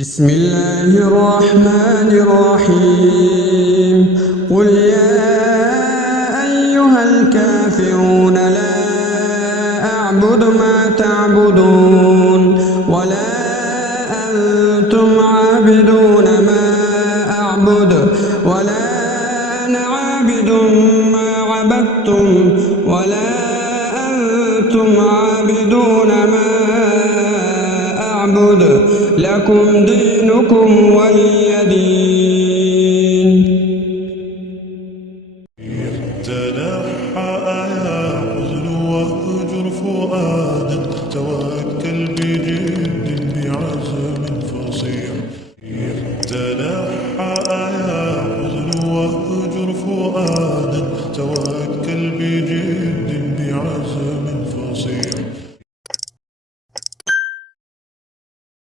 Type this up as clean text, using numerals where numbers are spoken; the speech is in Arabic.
بسم الله الرحمن الرحيم قل يا أيها الكافرون لا أعبد ما تعبدون ولا أنتم عابدون ما أعبد ولا أنا عابد ما عبدتم ولا أنتم عابدون ما أعبد لكم دينكم ولي دين.